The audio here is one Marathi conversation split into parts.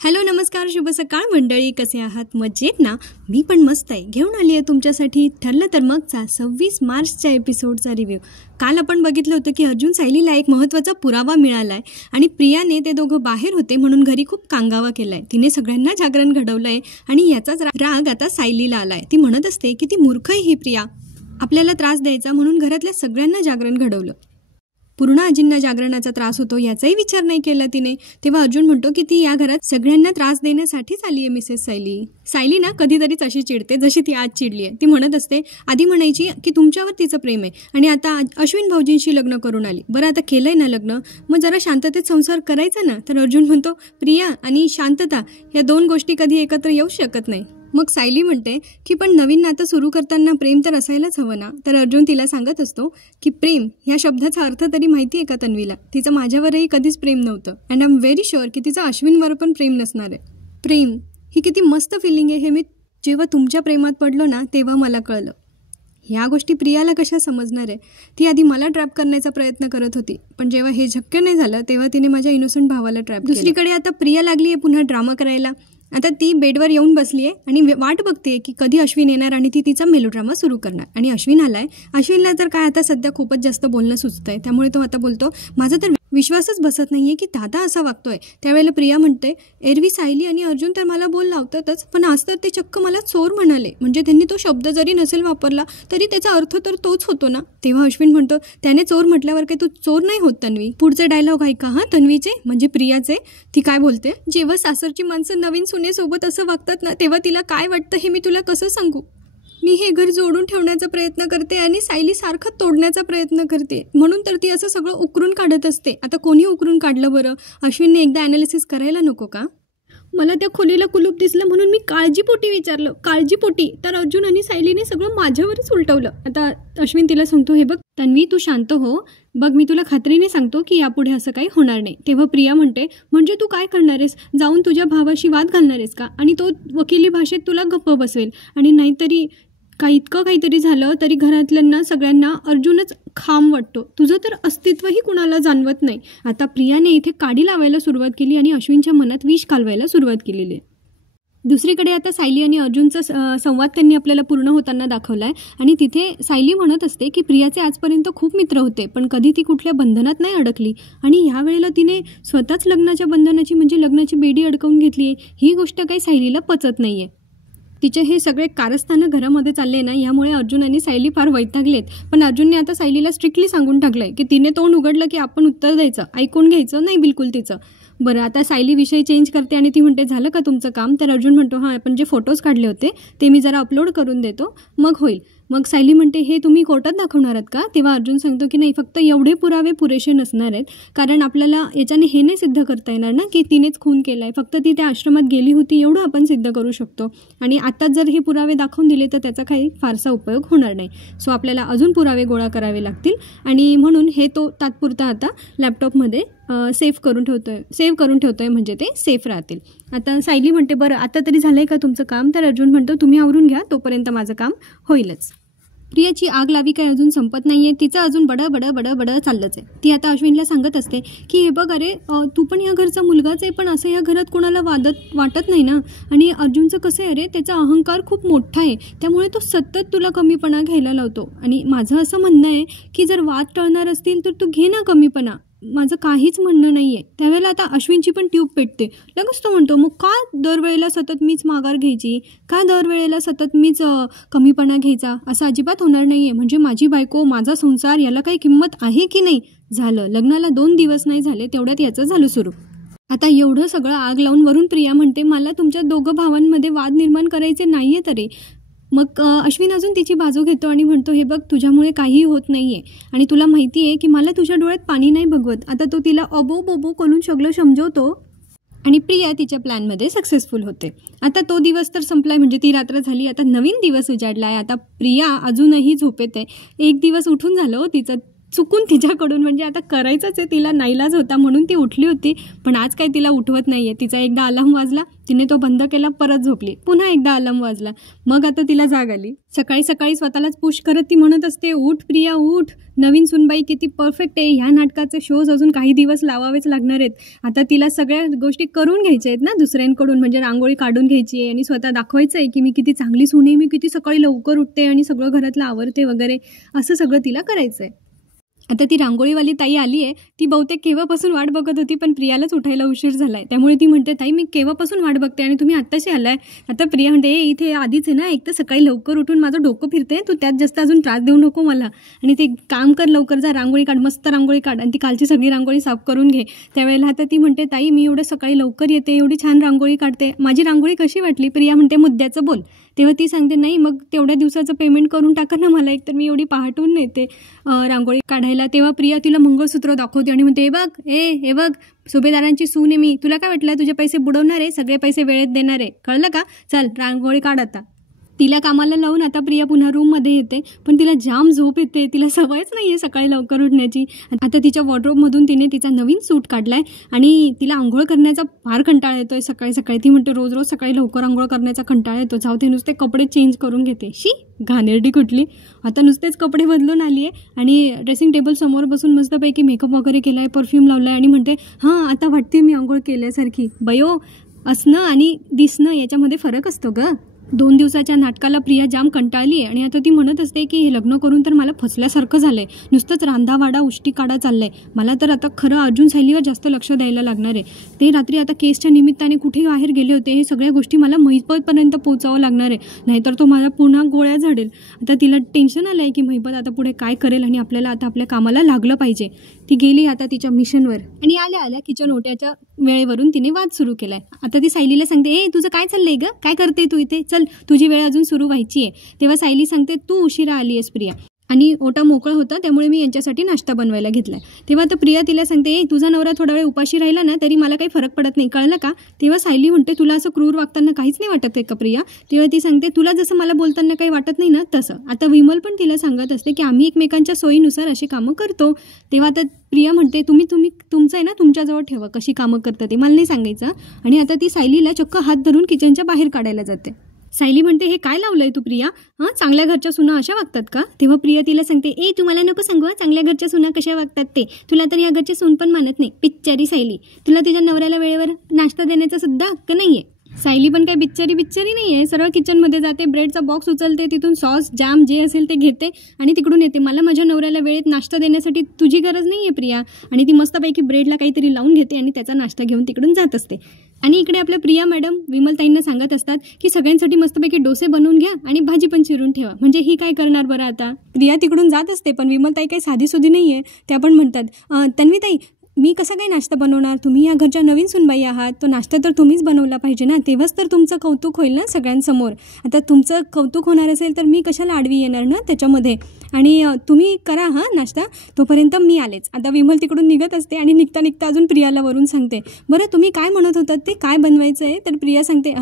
हॅलो नमस्कार शुभ सकाळ मंडळी, कसे आहात? मजेत ना? मी पण मस्त आहे. घेऊन आली आहे तुमच्यासाठी ठरलं तर मगचा 26 मार्चच्या एपिसोडचा रिव्ह्यू. काल आपण बघितलं होतं की अर्जुन सायलीला एक महत्त्वाचा पुरावा मिळाला आहे आणि प्रियाने ते दोघं बाहेर होते म्हणून घरी खूप कांगावा केला आहे. तिने सगळ्यांना जागरण घडवलं आहे आणि याचाच राग आता सायलीला आला आहे. ती म्हणत असते की ती मूर्ख आहे ही प्रिया, आपल्याला त्रास द्यायचा म्हणून घरातल्या सगळ्यांना जागरण घडवलं. पूर्ण आजींना जागरणाचा त्रास होतो याचाही विचार नाही केला तिने. तेव्हा अर्जुन म्हणतो की ती या घरात सगळ्यांना त्रास देण्यासाठीच आली आहे मिसेस सायली. सायली ना कधीतरीच अशी चिडते जशी ती आज चिडली आहे. ती म्हणत असते, आधी म्हणायची की तुमच्यावर तिचं प्रेम आहे आणि आता अश्विन भाऊजींशी लग्न करून आली. बरं आता केलंय ना लग्न, मग जरा शांततेत संसार करायचा ना. तर अर्जुन म्हणतो प्रिया आणि शांतता या दोन गोष्टी कधी एकत्र येऊ शकत नाही. मग सायली म्हणते की पण नवीन नातं सुरू करताना प्रेम तर असायलाच हवं ना. तर अर्जुन तिला सांगत असतो की प्रेम ह्या शब्दाचा अर्थ तरी माहिती आहे का तन्वीला? तिचं माझ्यावरही कधीच प्रेम नव्हतं and I am very sure की तिचं अश्विनवर पण प्रेम नसणार आहे. प्रेम ही किती मस्त फिलिंग आहे हे मी जेव्हा तुमच्या प्रेमात पडलो ना तेव्हा मला कळलं. ह्या गोष्टी प्रियाला कशा समजणार आहे? ती आधी मला ट्रॅप करण्याचा प्रयत्न करत होती, पण जेव्हा हे शक्य नाही झालं तेव्हा तिने माझ्या इनोसंट भावाला ट्रॅप. दुसरीकडे आता प्रिया लागली आहे पुन्हा ड्रामा करायला. आता ती बेडवर येऊन बसली आहे आणि वाट बघते की कधी अश्विन येणार आणि ती तिचा मेलोड्रामा सुरू करणार. आणि अश्विन आलाय. अश्विनला तर काय आता सध्या खूपच जास्त बोलणं सुचतंय, त्यामुळे तो आता बोलतो, माझा तर विश्वासच बसत नाहीये की दादा असा वागतोय. त्यावेळेला प्रिया म्हणते, एरवी सायली आणि अर्जुन तर मला बोल लावतातच, पण आज तर ते चक्क मला चोर म्हणाले. म्हणजे त्यांनी तो शब्द जरी नसेल वापरला तरी त्याचा अर्थ तर तोच होतो ना. तेव्हा अश्विन म्हणतो, त्याने चोर म्हटल्यावर काही तू चोर नाही होत तन्वी. पुढचे डायलॉग ऐका हा तन्वीचे, म्हणजे प्रियाचे. ती काय बोलते, जेव्हा सासरची माणसं नवीन सुनेसोबत असं वागतात ना तेव्हा तिला काय वाटतं हे मी तुला कसं सांगू. मी हे घर जोडून ठेवण्याचा प्रयत्न करते आणि सायली सारखं तोडण्याचा प्रयत्न करते, म्हणून तर ती असं सगळं उकरून काढत असते. आता कोणी उकरून काढलं बरं? अश्विनने एकदा ॲनालिसिस करायला नको का? मला त्या खोलीला कुलूप दिसलं म्हणून मी काळजीपोटी विचारलं, काळजीपोटी. तर अर्जुन आणि सायलीने सगळं माझ्यावरच उलटवलं. आता अश्विन तिला सांगतो, हे बघ तन्वी तू शांत हो, बघ मी तुला खात्रीने सांगतो की यापुढे असं काही होणार नाही. तेव्हा प्रिया म्हणते, म्हणजे तू काय करणार आहेस? जाऊन तुझ्या भावाशी वाद घालणार आहेस का? आणि तो वकिली भाषेत तुला गप्प बसवेल. आणि नाहीतरी इतकं काहीतरी झालं तरी घरातल्यांना सगळ्यांना अर्जुनच खाम वाटतो, तुझं तर अस्तित्वही कुणाला जाणवत नाही. आता प्रियाने इथे काडी लावायला सुरुवात केली आणि अश्विनच्या मनात विष घालवायला सुरुवात केलेली आहे. दुसरीकडे आता सायली आणि अर्जुनचा संवाद त्यांनी आपल्याला पूर्ण होताना दाखवला आहे आणि तिथे सायली म्हणत असते की प्रियाचे आजपर्यंत खूप मित्र होते पण कधी ती कुठल्या बंधनात नाही अडकली आणि ह्या वेळेला तिने स्वतःच लग्नाच्या बंधनाची म्हणजे लग्नाची बेडी अडकवून घेतली आहे. ही गोष्ट काही सायलीला पचत नाही आहे. तिचे हे सगळे कारस्थानं घरामध्ये चालले ना, यामुळे अर्जुन आणि सायली फार वैतागलेत. पण अर्जुनने आता सायलीला स्ट्रिक्टली सांगून टाकलंय की तिने तोंड उघडलं की आपण उत्तर द्यायचं, ऐकून घ्यायचं नाही बिलकुल तिचं. बरं आता सायली विषय चेंज करते आणि ती म्हणते, झालं का तुमचं काम? तर अर्जुन म्हणतो, हां आपण जे फोटोज काढले होते ते मी जरा अपलोड करून देतो मग होईल. मग सायली म्हणते, हे तुम्ही कोर्टात दाखवणार आहात का? तेव्हा अर्जुन सांगतो की नाही, फक्त एवढे पुरावे पुरेसे नसणार आहेत, कारण आपल्याला याच्याने हे नाही सिद्ध करता येणार ना की तिनेच खून केला आहे. फक्त ती त्या आश्रमात गेली होती एवढं आपण सिद्ध करू शकतो आणि आताच जर हे पुरावे दाखवून दिले तर त्याचा काही फारसा उपयोग होणार नाही. सो आपल्याला अजून पुरावे गोळा करावे लागतील आणि म्हणून हे तो तात्पुरता आता लॅपटॉपमध्ये सेव्ह करून ठेवतोय म्हणजे ते सेफ राहतील. आता सायली म्हणते, बरं आता तरी झालंय का तुमचं काम? तर अर्जुन म्हणतो, तुम्ही आवरून घ्या, तोपर्यंत माझं काम होईलच. प्रियाची आग लावी काय अजून संपत नाहीये, तिचं अजून बड चाललंच आहे. ती आता अश्विनला सांगत असते की हे बघ अरे तू पण या घरचा मुलगाच आहे, पण असं या घरात कोणाला वाटत नाही ना. आणि अर्जुनचं कसं आहे, अरे त्याचा अहंकार खूप मोठा आहे, त्यामुळे तो सतत तुला कमीपणा घ्यायला लावतो. आणि माझं असं म्हणणं आहे की जर वाद टळणार असतील तर तू घे ना कमीपणा, माझं काहीच म्हणणं नाही आहे. त्यावेळेला आता अश्विनची पण ट्यूब पेटते. लगेच तो म्हणतो, मग का दरवेळेला सतत मीच माघार घ्यायची, का दरवेळेला सतत मीच कमीपणा घ्यायचा? असं अजिबात होणार नाही आहे. म्हणजे माझी बायको, माझा संसार, याला काही किंमत आहे की नाही? झालं लग्नाला 2 दिवस नाही झाले तेवढ्यात याचं झालं सुरू. आता एवढं सगळं आग लावून वरून प्रिया म्हणते, मला तुमच्या दोघं भावांमध्ये वाद निर्माण करायचे नाहीये तरी. मग अश्विन अजून तिची बाजू घेतो आणि म्हणतो, हे बघ तुझ्यामुळे काहीही होत नाही आहे आणि तुला माहिती आहे की मला तुझ्या डोळ्यात पाणी नाही बघवत. आता तो तिला अबो बोबो करून सगळं समजवतो आणि प्रिया तिच्या प्लॅनमध्ये सक्सेसफुल होते. आता तो दिवस तर संपलाय, म्हणजे ती रात्र झाली, आता नवीन दिवस उजाडला आहे. आता प्रिया अजूनही झोपेत आहे. एक दिवस उठून झालं तिचं चुकून तिच्याकडून, म्हणजे आता करायचंच आहे तिला, नाईलाज होता म्हणून ती उठली होती. पण आज काही तिला उठवत नाही आहे. तिचा एकदा अलार्म वाजला, तिने तो बंद केला, परत झोपली. पुन्हा एकदा अलार्म वाजला, मग आता तिला जाग आली. सकाळी सकाळी स्वतःलाच पुश करत ती म्हणत असते, उठ प्रिया उठ, नवीन सुनबाई किती परफेक्ट आहे. ह्या नाटकाचे शोज अजून काही दिवस लावावेच लागणार आहेत. आता तिला सगळ्या गोष्टी करून घ्यायच्या आहेत ना दुसऱ्यांकडून, म्हणजे रांगोळी काढून घ्यायची आहे आणि स्वतः दाखवायचं आहे की मी किती चांगली सून आहे, मी किती सकाळी लवकर उठते आणि सगळं घरातलं आवरते वगैरे, असं सगळं तिला करायचं आहे. आता ती रांगोळीवाली ताई आली आहे, ती बहुतेक केव्हापासून वाट बघत होती, पण प्रियालाच उठायला उशीर झाला आहे. त्यामुळे ती म्हणते, ताई मी केव्हापासून वाट बघते आणि तुम्ही आत्ताशी आलाय. आता प्रिया म्हणते, इथे आधीच आहे ना, एक तर सकाळी लवकर उठून माझं डोकं फिरते, तू त्यात जास्त अजून त्रास देऊ नको मला. आणि ते काम कर लवकर, जा रांगोळी काढ, मस्त रांगोळी काढ आणि ती कालची सगळी रांगोळी साफ करून घे. त्यावेळेला आता ती म्हणते, ताई मी एवढं सकाळी लवकर येते, एवढी छान रांगोळी काढते, माझी रांगोळी कशी वाटली. प्रिया म्हणते, मुद्द्याचं बोल. तेव्हा ती सांगते, नाही मग तेवढ्या दिवसाचं पेमेंट करून टाका ना मला, एक तर मी एवढी पहाटून येते रांगोळी काढायला. तेव्हा प्रिया तिला मंगळसूत्र दाखवते आणि म्हणते, हे बघ सुभेदारांची सून आहे मी, तुला काय वाटलं तुझे पैसे बुडवणार आहे, सगळे पैसे वेळेत देणार आहे, कळलं का, चल रांगोळी काढ आता. तिला कामाला लावून आता प्रिया पुन्हा रूममध्ये येते, पण तिला जाम झोप येते, तिला सवयच नाही आहे सकाळी लवकर उठण्याची. आता तिच्या वॉर्डरोबमधून तिने तिचा नवीन सूट काढलाय आणि तिला आंघोळ करण्याचा फार कंटाळा येतोय सकाळी सकाळी. ती म्हणते, रोज रोज सकाळी लवकर आंघोळ करण्याचा कंटाळा येतो, जाऊ ते नुसते कपडे चेंज करून घेते. शी घाणेरडी कुठली, आता नुसतेच कपडे बदलून आली आहे आणि ड्रेसिंग टेबल समोर बसून मस्तपैकी मेकअप वगैरे केला आहे, परफ्यूम लावला आहे आणि म्हणते, हां आता वाटते मी आंघोळ केल्यासारखी. बयो, असणं आणि दिसणं याच्यामध्ये फरक असतो ग. 2 दिवसाच्या नाटकाला प्रिया जाम कंटाळली आहे आणि आता ती म्हणत असते की हे लग्न करून तर मला फसल्यासारखं झालंय, नुसतंच रांधावाडा उष्टी काढा चाललंय. मला तर आता खरं अर्जुन सायलीवर जास्त लक्ष द्यायला लागणार आहे. ते रात्री आता केसच्या निमित्ताने कुठे बाहेर गेले होते, हे सगळ्या गोष्टी मला महिपतपर्यंत पोहोचावं लागणार आहे, नाहीतर तो मला पुन्हा गोळ्या झाडेल. आता तिला टेन्शन आलं आहे की महिपत आता पुढे काय करेल आणि आपल्याला आता आपल्या कामाला लागलं पाहिजे. ती गेली आता तिच्या मिशनवर आणि आल्या आल्या किचन ओट्याच्या वेळेवरून तिने वाद सुरू केलाय. आता ती सायलीला सांगते, तुझं काय चाललंय ग, काय करते तू इथे, चल तुझी वेळ अजून सुरू व्हायची आहे. तेव्हा सायली सांगते, तू उशिरा आली आहेस प्रिया आणि ओटा मोकळा होता त्यामुळे मी यांच्यासाठी नाश्ता बनवायला घेतलाय. तेव्हा तर प्रिया तिला सांगते, तुझा नवरा थोडा वेळ उपाशी राहिला ना तरी मला काही फरक पडत नाही, कळलं का. तेव्हा सायली म्हणते, तुला असं क्रूर वागताना काहीच नाही वाटत आहे का प्रिया. तेव्हा ती सांगते, तुला जसं मला बोलताना काही वाटत नाही ना तसं. आता विमल पण तिला सांगत असते की आम्ही एकमेकांच्या सोयीनुसार अशी कामं करतो. तेव्हा आता प्रिया म्हणते, तुम्ही तुमचं आहे ना तुमच्याजवळ ठेवा, कशी कामं करतं ते मला नाही सांगायचं. आणि आता ती सायलीला चक्क हात धरून किचनच्या बाहेर काढायला जाते. सायली म्हणते, हे काय लावलंय तू प्रिया, चांगल्या घरच्या सुना अशा वागतात का. तेव्हा प्रिया तिला सांगते, तुम्हाला नको सांगू चांगल्या घरच्या सुना कशा वागतात ते, तुला तर या घरची सून पण मानत नाही, पिच्चारी सायली, तुला तिच्या नवऱ्याला वेळेवर नाश्ता देण्याचा सुद्धा हक्क नाहीये. सायली पण काय बिच्चारी नाही आहे, सरळ किचनमध्ये जाते, ब्रेडचा बॉक्स उचलते, तिथून सॉस जॅम जे असेल ते घेते आणि तिकडून येते. मला माझ्या नवऱ्याला वेळेत नाश्ता देण्यासाठी तुझी गरज नाही आहे प्रिया. आणि ती मस्तपैकी ब्रेडला काहीतरी लावून घेते आणि त्याचा नाश्ता घेऊन तिकडून जात असते. आणि इकडे आपल्या प्रिया मॅडम विमलताईंना सांगत असतात की सगळ्यांसाठी मस्तपैकी डोसे बनवून घ्या आणि भाजी पण चिरून ठेवा. म्हणजे ही काय करणार बरं. आता प्रिया तिकडून जात असते पण विमलताई काही साधीसुधी नाही आहे. त्या पण म्हणतात, तन्वीताई मी कसा काय नाश्ता बनवणार, तुम्ही या घरच्या नवीन सुनबाई आहात, तो नाश्ता तर तुम्हीच बनवला पाहिजे ना, तेव्हाच तर तुमचं कौतुक होईल ना सगळ्यांसमोर. आता तुमचं कौतुक होणार असेल तर मी कशाला आडवी येणार ना त्याच्यामध्ये. आणि तुम्ही करा नाश्ता, तोपर्यंत मी आलेच. आता विमल तिकडून निघत असते आणि निघता निघता अजून प्रियाला वरून सांगते, बरं तुम्ही काय म्हणत होतात ते, काय बनवायचं आहे. तर प्रिया सांगते,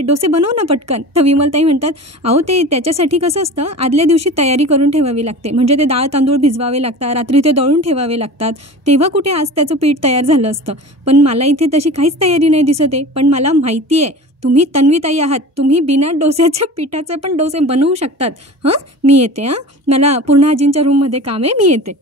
डोसे बनव ना पटकन. तर विमलताई म्हणतात, अहो ते त्याच्यासाठी कसं असतं, आदल्या दिवशी तयारी करून ठेवावी लागते, म्हणजे ते डाळ तांदूळ भिजवावे लागतात, रात्री ते दळून ठेवावे लागतात, तेव्हा कुठे आज त्याचं पीठ तयार झालं असतं. पण मला इथे तशी काहीच तयारी नाही दिसत आहे. पण मला माहिती आहे तुम्ही तन्वीताई आहात, तुम्ही बिना डोस्याच्या पिठाचे पण डोसे बनवू शकतात. मी येते, मला पूर्ण आजींच्या रूममध्ये काम आहे, मी येते.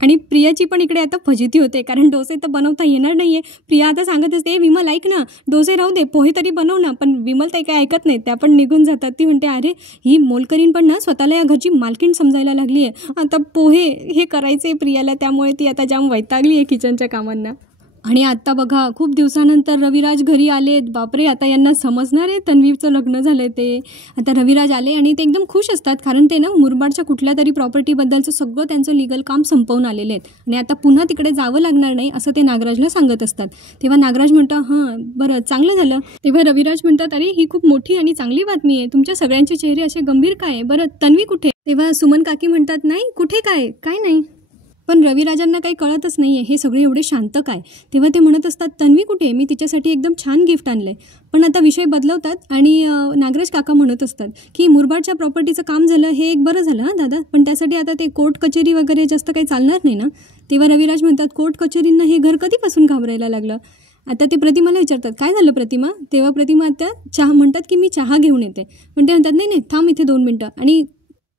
आणि प्रियाची पण इकडे आता फजिती होते, कारण डोसे तर बनवता येणार नाही आहे. प्रिया आता सांगत असते, विमल ऐक ना, डोसे राहू दे, पोहे तरी बनव ना. पण विमल ताई काय ऐकत नाही, त्या पण निघून जातात. ती म्हणते, अरे ही मोलकरीण पण ना स्वतःला या घरची मालकीण समजायला लागली आहे. आता पोहे हे करायचे प्रियाला, त्यामुळे ती आता जाम वैतागली आहे किचनच्या कामांना. आणि आता बघा खूप दिवसानंतर रविराज घरी आलेत. बापरे, आता यांना समजणार आहे तन्वीचं लग्न झालंय ते. आता रविराज आले आणि ते एकदम खुश असतात, कारण ते ना मुरबाडच्या कुठल्या तरी प्रॉपर्टीबद्दलचं सगळं त्यांचं लिगल काम संपवून आलेले आहेत आणि आता पुन्हा तिकडे जावं लागणार नाही असं ते नागराजला सांगत असतात. तेव्हा नागराज म्हणतात, बरं चांगलं झालं. तेव्हा रविराज म्हणतात, अरे ही खूप मोठी आणि चांगली बातमी आहे, तुमच्या सगळ्यांचे चेहरे असे गंभीर काय, बरं तन्वी कुठे. तेव्हा सुमन काकी म्हणतात, नाही कुठे काय नाही. पण रविराजांना काही कळतच नाही आहे, हे सगळे एवढे शांत काय. तेव्हा ते म्हणत असतात, तन्वी कुठे, मी तिच्यासाठी एकदम छान गिफ्ट आणलं आहे. पण आता विषय बदलवतात आणि नागराज काका म्हणत असतात की मुरबाडच्या प्रॉपर्टीचं काम झालं हे एक बरं झालं हां दादा, पण त्यासाठी आता ते कोर्ट कचेरी वगैरे जास्त काही चालणार नाही ना. तेव्हा रविराज म्हणतात, कोर्ट कचेरींना हे घर कधीपासून घाबरायला लागलं. आता ते प्रतिमाला विचारतात, काय झालं प्रतिमा. तेव्हा प्रतिमा आता चहा म्हणतात की मी चहा घेऊन येते. पण ते म्हणतात, नाही नाही थांब इथे 2 मिनटं. आणि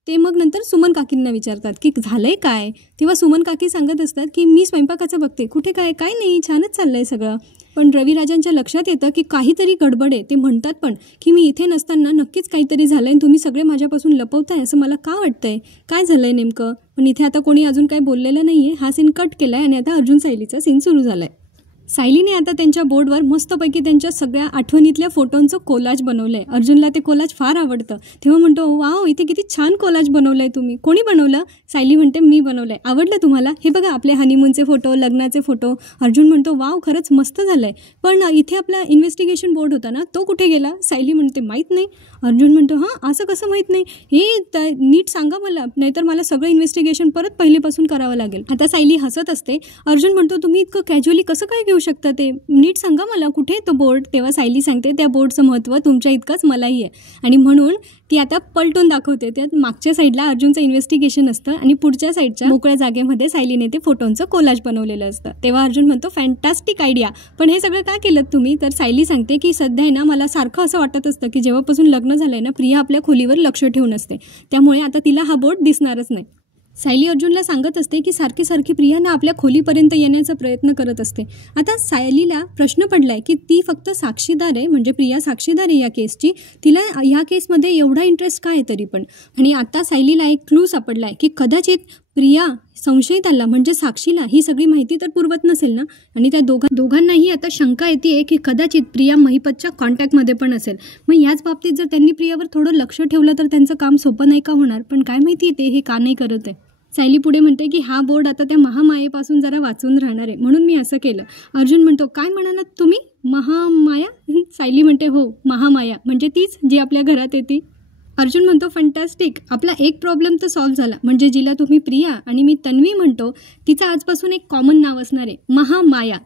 ते मग नंतर सुमन काकींना विचारतात की झालंय काय. तेव्हा सुमन काकी सांगत असतात की मी स्वयंपाकाचं बघते. कुठे काय नाही, छानच चाललंय सगळं. पण रविराजांच्या लक्षात येतं की काहीतरी गडबड आहे. ते म्हणतात पण की मी इथे नसताना नक्कीच काहीतरी झालंय आणि तुम्ही सगळे माझ्यापासून लपवताय असं मला का वाटतंय. काय झालंय नेमकं. पण इथे आता कोणी अजून काही बोललेलं नाही आहे. हा सीन कट केला आहे आणि आता अर्जुन सायलीचा सीन सुरू झाला आहे. सायलीने आता त्यांच्या बोर्डवर मस्तपैकी त्यांच्या सगळ्या आठवणीतल्या फोटोंचं कोलाज बनवलं आहे. अर्जुनला ते कोलाज फार आवडतं. तेव्हा म्हणतो, वाव इथे किती छान कोलाज बनवलं आहे तुम्ही. कोणी बनवलं. सायली म्हणते, मी बनवलं आहे. आवडलं तुम्हाला. हे बघा आपले हनीमूनचे फोटो, लग्नाचे फोटो. अर्जुन म्हणतो, वाव खरंच मस्त झालं आहे. पण इथे आपला इन्व्हेस्टिगेशन बोर्ड होता ना, तो कुठे गेला. सायली म्हणते, माहीत नाही. अर्जुन म्हणतो, हां असं कसं माहीत नाही. हे नीट सांगा मला, नाहीतर मला सगळं इन्व्हेस्टिगेशन परत पहिलेपासून करावं लागेल. आता सायली हसत असते. अर्जुन म्हणतो, तुम्ही इतकं कॅज्युअली कसं काय घेऊ शकता, ते नीट सांगा मला, कुठे तो बोर्ड. तेव्हा सायली सांगते, त्या बोर्डचं महत्त्व तुमच्या इतकंच मलाही आहे. आणि म्हणून ती आता पलटून दाखवते. त्यात मागच्या साईडला अर्जुनचं इन्व्हेस्टिगेशन असतं आणि पुढच्या साईडच्या मोकळ्या जागेमध्ये सायलीने ते फोटोंचं कोलाज बनवलेलं असतं. तेव्हा अर्जुन म्हणतो, फॅन्टास्टिक आयडिया. पण हे सगळं काय केलं तुम्ही. तर सायली सांगते की सध्या आहे ना, मला सारखं असं वाटत असतं की जेव्हापासून लग्न झालंय ना, प्रिया आपल्या खोलीवर लक्ष ठेवून असते. त्यामुळे आता तिला हा बोर्ड दिसणारच नाही. सायली अर्जुनला सांगत असते की सारखी सारखी प्रियाना आपल्या खोलीपर्यंत येण्याचा प्रयत्न करत असते. आता सायलीला प्रश्न पडलाय की ती फक्त साक्षीदार आहे, म्हणजे प्रिया साक्षीदार आहे या केसची. तिला ह्या केसमध्ये एवढा इंटरेस्ट काय आहे तरी पण. आणि आता सायलीला एक क्लू सापडलाय की कदाचित प्रिया संशयिताला म्हणजे साक्षीला ही सगळी माहिती तर पुरवत नसेल ना. आणि त्या दोघांनाही आता शंका येते की कदाचित प्रिया महिपतच्या कॉन्टॅक्टमध्ये पण असेल. मग याच बाबतीत जर त्यांनी प्रियावर थोडं लक्ष ठेवलं तर त्यांचं काम सोपं नाही का होणार. पण काय माहिती ते हे का नाही करत आहे. सायली पुढे म्हणते की हा बोर्ड आता त्या महामायेपासून जरा वाचून राहणार आहे, म्हणून मी असं केलं. अर्जुन म्हणतो, काय म्हणालात तुम्ही, महामाया. सायली म्हणते, हो महामाया, म्हणजे तीच जी आपल्या घरात येते. अर्जुन म्हणतो, फंटॅस्टिक. आपला एक प्रॉब्लेम तर सॉल्व्ह झाला. म्हणजे जिला तुम्ही प्रिया आणि मी तन्वी म्हणतो तिचं आजपासून एक कॉमन नाव असणार आहे, महामाया.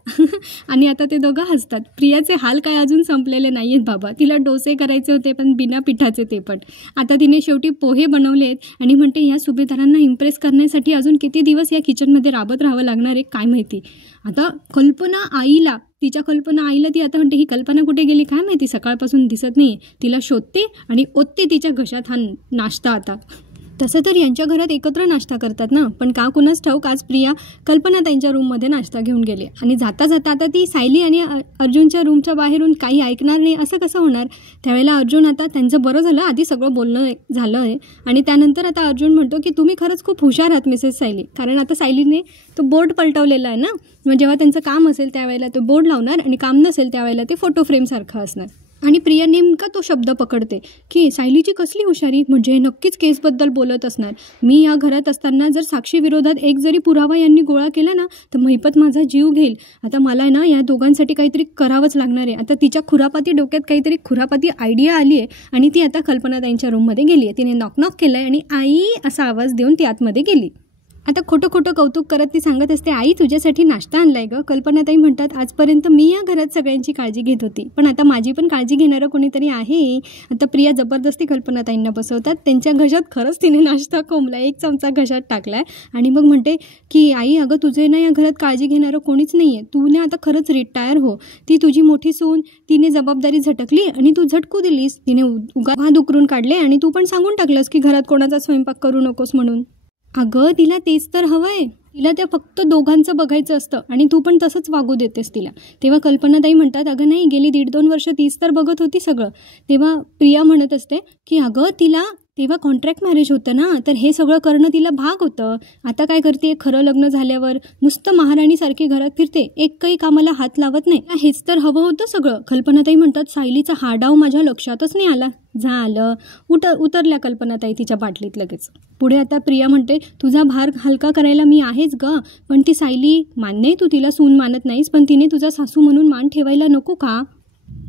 आणि आता ते दोघं हसतात. प्रियाचे हाल काय अजून संपलेले नाही आहेत बाबा. तिला डोसे करायचे होते पण बिना पिठाचे ते पण. आता तिने शेवटी पोहे बनवले आहेत आणि म्हणते या सुभेदारांना इम्प्रेस करण्यासाठी अजून किती दिवस या किचनमध्ये राबत राहावं लागणार आहे काय माहिती. आता तिच्या कल्पना आईला ती आता म्हणते, ही कल्पना कुठे गेली काय माहिती, सकाळपासून दिसत नाही. तिला शोधते आणि ओतते तिच्या घशात हा नाश्ता. आता तसं तर यांच्या घरात एकत्र नाश्ता करतात ना, पण का कुणाच ठाऊक आज प्रिया कल्पना त्यांच्या रूममध्ये नाश्ता घेऊन गेली. आणि जाता जाता आता ती सायली आणि अर्जुनच्या रूमच्या बाहेरून काही ऐकणार नाही असं कसं होणार. त्यावेळेला अर्जुन आता त्यांचं बरं झालं आधी सगळं बोलणं झालं आहे. आणि त्यानंतर आता अर्जुन म्हणतो की तुम्ही खरंच खूप हुशार आहात मिसेस सायली. कारण आता सायलीने तो बोर्ड पलटवलेला आहे ना, मग जेव्हा त्यांचं काम असेल त्यावेळेला तो बोर्ड लावणार आणि काम नसेल त्यावेळेला ते फोटो फ्रेमसारखं असणार. आणि प्रिया नेमका तो शब्द पकडते की सायलीची कसली हुशारी, म्हणजे नक्कीच केसबद्दल बोलत असणार. मी या घरात असताना जर साक्षी विरोधात एक जरी पुरावा यांनी गोळा केला ना तर महिपत माझा जीव घेईल. आता मला ना या दोघांसाठी काहीतरी करावंच लागणार आहे. आता तिच्या खुरापाती डोक्यात काहीतरी खुरापाती आयडिया आली आहे आणि ती आता कल्पना ताईंच्या रूममध्ये गेली आहे. तिने नॉक केलं आहे आणि आई असा आवाज देऊन ती आतमध्ये गेली. आता खोटं कौतुक करत ती सांगत असते, आई तुझ्यासाठी नाश्ता आणलाय गं. कल्पनाताई म्हणतात, आजपर्यंत मी या घरात सगळ्यांची काळजी घेत होती, पण आता माझी पण काळजी घेणारं कोणीतरी आहे. आता प्रिया जबरदस्ती कल्पनाताईंना बसवतात. त्यांच्या घशात खरंच तिने नाश्ता कोंबला, 1 चमचा घशात टाकलाय आणि मग म्हणते की आई अगं तुझे ना या घरात काळजी घेणारं कोणीच नाही आहे. तू ना आता खरंच रिटायर हो. ती तुझी मोठी सून, तिने जबाबदारी झटकली आणि तू झटकू दिलीस. तिने भात उकरून काढले आणि तू पण सांगून टाकलंस की घरात कोणाचा स्वयंपाक करू नकोस म्हणून. अगं तिला तेच तर हवंय. तिला त्या फक्त दोघांचं बघायचं असतं आणि तू पण तसंच वागू देतेस तिला. तेव्हा कल्पनाताई म्हणतात, अगं नाही, गेली 1.5-2 वर्ष तीच तर बघत होती सगळं. तेव्हा प्रिया म्हणत असते की अगं तिला तेव्हा कॉन्ट्रॅक्ट मॅरेज होतं ना, तर हे सगळं करणं तिला भाग होतं. आता काय करते, खरं लग्न झाल्यावर नुसतं महाराणीसारखी घरात फिरते, एकही कामाला हात लावत नाही. हेच तर हवं होतं सगळं. कल्पनाताई म्हणतात, सायलीचा हा डाव माझ्या लक्षातच नाही आला. झालं, उतरल्या कल्पनाताई तिच्या बाटलीत लगेच. पुढे आता प्रिया म्हणते, तुझा भार हलका करायला मी आहेच ग, पण ती सायली, मान्य आहे तू तिला सून मानत नाहीस, पण तिने तुझा सासू म्हणून मान ठेवायला नको का.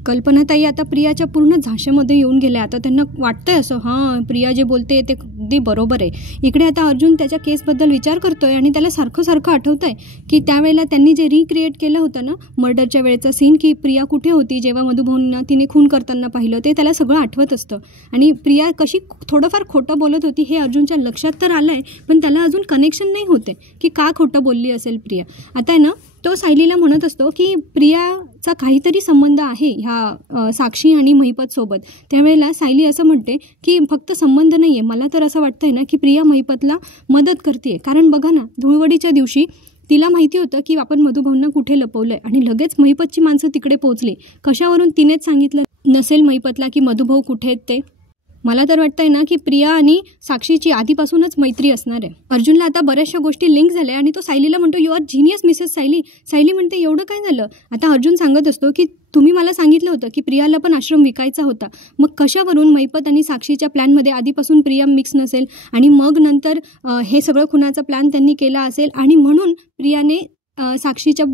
कल्पनाताई आता प्रियाच्या पूर्ण झाशामध्ये येऊन गेल्या. आता त्यांना वाटतंय असं, हां प्रिया जे बोलते ते अगदी बरोबर आहे. इकडे आता अर्जुन त्याच्या केसबद्दल विचार करतोय आणि त्याला सारखं आठवतंय की त्यावेळेला त्यांनी जे रिक्रिएट केलं होतं ना मर्डरच्या वेळेचा सीन, की प्रिया कुठे होती जेव्हा मधुभाऊंना तिने खून करताना पाहिलं, ते त्याला सगळं आठवत असतं. आणि प्रिया कशी थोडंफार खोटं बोलत होती हे अर्जुनच्या लक्षात तर आलं आहे, पण त्याला अजून कनेक्शन नाही होते की का खोटं बोलली असेल प्रिया. आता आहे ना तो सायलीला म्हणत असतो की प्रियाचा काहीतरी संबंध आहे ह्या साक्षी आणि महिपतसोबत. त्यावेळेला सायली असं म्हणते की फक्त संबंध नाही आहे, मला तर असं वाटतंय ना की प्रिया महिपतला मदत करते. कारण बघा ना, धुळवडीच्या दिवशी तिला माहिती होतं की आपण मधुभाऊंना कुठे लपवलंय आणि लगेच महिपतची माणसं तिकडे पोहोचली. कशावरून तिनेच सांगितलं नसेल महिपतला की मधुभाऊ कुठे आहेत ते. मला तर वाटतंय ना की प्रिया आणि साक्षीची आधीपासूनच मैत्री असणार आहे. अर्जुनला आता बऱ्याचशा गोष्टी लिंक झाल्या आणि तो सायलीला म्हणतो, you are genius missus Sayali. Sayali म्हणते, एवढं काय झालं. आता अर्जुन सांगत असतो की तुम्ही मला सांगितलं होतं की प्रियाला पण आश्रम विकायचा होता, मग कशावरून महिपत आणि साक्षीच्या प्लॅनमध्ये आधीपासून प्रिया मिक्स नसेल आणि मग नंतर हे सगळं खुनाचा प्लॅन त्यांनी केला असेल आणि म्हणून प्रियाने साक्षीच्या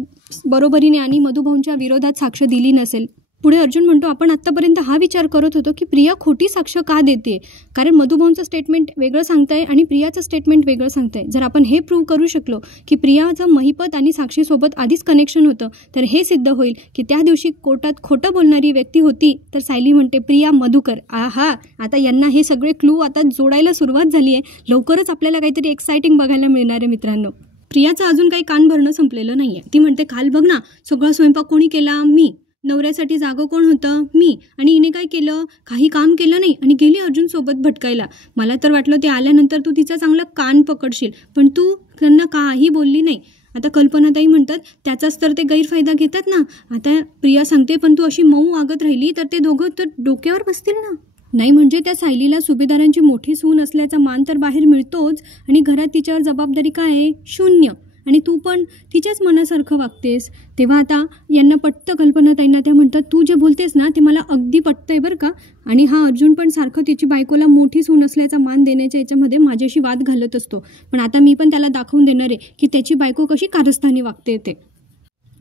बरोबरीने आणि मधुभाऊंच्या विरोधात साक्ष दिली नसेल. पुढे अर्जुन म्हणतो, आपण आत्तापर्यंत हा विचार करत होतो की प्रिया खोटी साक्ष का देते, कारण मधुभाऊंचं स्टेटमेंट वेगळं सांगताय आणि प्रियाचं स्टेटमेंट वेगळं सांगताय. जर आपण हे प्रूव्ह करू शकलो की प्रियाचं महिपत आणि साक्षीसोबत आधीच कनेक्शन होतं, तर हे सिद्ध होईल की त्या दिवशी कोर्टात खोटं बोलणारी व्यक्ती होती. तर सायली म्हणते, प्रिया मधुकर. आहा, आता यांना हे सगळे क्लू आता जोडायला सुरुवात झाली आहे. लवकरच आपल्याला काहीतरी एक्साइटिंग बघायला मिळणार आहे मित्रांनो. प्रियाचं अजून काही कान भरणं संपलेलं नाही आहे. ती म्हणते, काल बघ ना, सगळा स्वयंपाक कोणी केला, मी. नवऱ्यासाठी जागं कोण होतं, मी. आणि हिने काय केलं, काही काम केलं नाही आणि गेली अर्जुनसोबत भटकायला. मला तर वाटलं ते आल्यानंतर तू तिचा चांगला कान पकडशील, पण तू त्यांना काही बोलली नाही. आता कल्पनाताई म्हणतात, त्याचाच तर ते गैरफायदा घेतात ना. आता प्रिया सांगते, पण तू अशी मऊ वागत राहिली तर ते दोघं तर डोक्यावर बसतील ना. नाही म्हणजे त्या सायलीला सुभेदारांची मोठी सून असल्याचा मान तर बाहेर मिळतोच आणि घरात तिच्यावर जबाबदारी काय आहे, शून्य. आणि तू पण तिच्याच मनासारखं वागतेस. तेव्हा आता यांना पटतं कल्पनाताईंना. त्या म्हणतात, तू जे बोलतेस ना ते मला अगदी पटतंय बरं का. आणि हा अर्जुन पण सारखं तिची बायकोला मोठी सून असल्याचा मान देण्याच्या याच्यामध्ये माझ्याशी वाद घालत असतो, पण आता मी पण त्याला दाखवून देणार आहे की त्याची बायको कशी कारस्थानी वागते ते.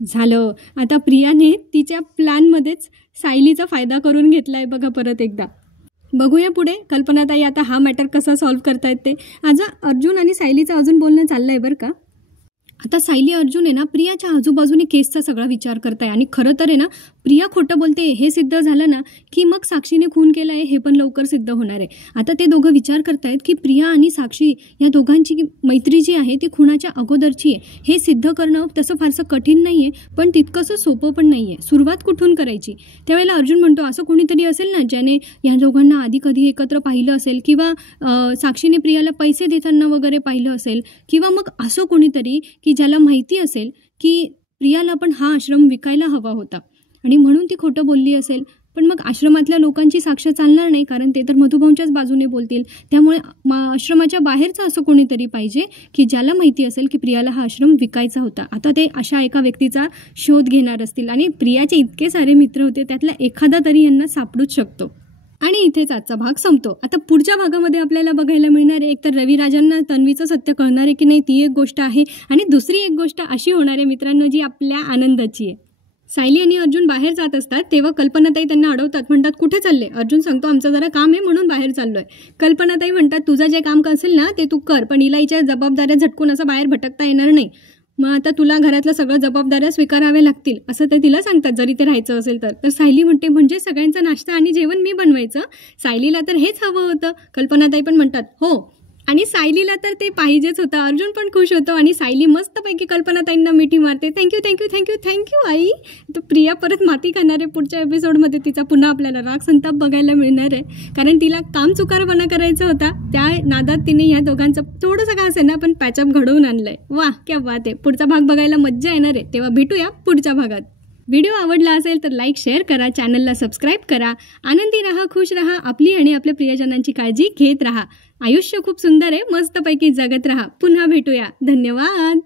झालं, आता प्रियाने तिच्या प्लॅनमध्येच सायलीचा फायदा करून घेतलाय बघा परत एकदा. बघूया पुढे कल्पनाताई आता हा मॅटर कसा सॉल्व्ह करतायत ते. आज अर्जुन आणि सायलीचं अजून बोलणं चाललंय बरं का. आता सायली अर्जुन आहे ना प्रियाच्या आजूबाजूने केसचा सगळा विचार करताय आणि खरं तर आहे ना प्रिया खोटं बोलते हे सिद्ध झालं ना की मग साक्षीने खून केला आहे हे पण लवकर सिद्ध होणार आहे. आता ते दोघं विचार करतायत की प्रिया आणि साक्षी या दोघांची मैत्री जी आहे ती खुनाच्या अगोदरची आहे. हे सिद्ध करणं तसं फारसं कठीण नाही आहे, पण तितकंसं सोपं पण नाही आहे. सुरुवात कुठून करायची. त्यावेळेला अर्जुन म्हणतो, असं कोणीतरी असेल ना ज्याने या दोघांना आधी कधी एकत्र पाहिलं असेल किंवा साक्षीने प्रियाला पैसे देताना वगैरे पाहिलं असेल किंवा मग असं कोणीतरी की ज्याला माहिती असेल की प्रियाला पण हा आश्रम विकायला हवा होता आणि म्हणून ती खोटं बोलली असेल. पण मग आश्रमातल्या लोकांची साक्ष चालणार नाही, कारण ते तर मधुभाऊंच्याच बाजूने बोलतील. त्यामुळे आश्रमाच्या बाहेरचं असं कोणीतरी पाहिजे की ज्याला माहिती असेल की प्रियाला हा आश्रम विकायचा होता. आता ते अशा एका व्यक्तीचा शोध घेणार असतील आणि प्रियाचे इतके सारे मित्र होते त्यातला एखादा तरी यांना सापडूच शकतो. आणि इथेच आजचा भाग संपतो. आता पुढच्या भागामध्ये आपल्याला बघायला मिळणार आहे, एक तर रविराजांना तन्वीचं सत्य कळणार आहे की नाही ती एक गोष्ट आहे, आणि दुसरी एक गोष्ट अशी होणार आहे मित्रांनो जी आपल्या आनंदाची आहे. सायली आणि अर्जुन बाहेर जात असतात तेव्हा कल्पनाताई त्यांना अडवतात, म्हणतात कुठे चालले. अर्जुन सांगतो, आमचं जरा काम आहे म्हणून बाहेर चाललोय. कल्पनाताई म्हणतात, तुझं जे काम असेल ना ते तू कर, पण हिच्या जबाबदाऱ्या झटकून असं बाहेर भटकता येणार नाही. मग आता तुला घरातलं सगळं जबाबदाऱ्या स्वीकाराव्या लागतील असं ते तिला सांगतात, जरी ते राहायचं असेल तर. तर सायली म्हणते, म्हणजे सगळ्यांचा नाश्ता आणि जेवण मी बनवायचं. सायलीला तर हेच हवं होतं. कल्पनाताई पण म्हणतात हो, आणि सायलीला तर ते पाहिजेच होतं. अर्जुन पण खुश होतो आणि सायली मस्तपैकी कल्पनाताईंना मिठी मारते. थँक्यू थँक्यू थँक्यू थँक्यू आई. तर प्रिया परत माती खाणार आहे पुढच्या एपिसोडमध्ये. तिचा पुन्हा आपल्याला राग संताप बघायला मिळणार आहे, कारण तिला काम चुकारपणा करायचा होता. त्या नादात तिने ह्या दोघांचं थोडंसं का असेल ना पण पॅचअप घडवून आणलंय. वा क्या बात आहे. पुढचा भाग बघायला मज्जा येणार आहे. तेव्हा भेटूया पुढच्या भागात. व्हिडिओ आवडला असेल तर लाईक शेअर करा, चॅनलला सबस्क्राईब करा. आनंदी राहा, खुश राहा, आपली आणि आपल्या प्रियजनांची काळजी घेत राहा. आयुष्य खूप सुंदर आहे, मस्तपैकी जगत राहा. पुन्हा भेटूया. धन्यवाद.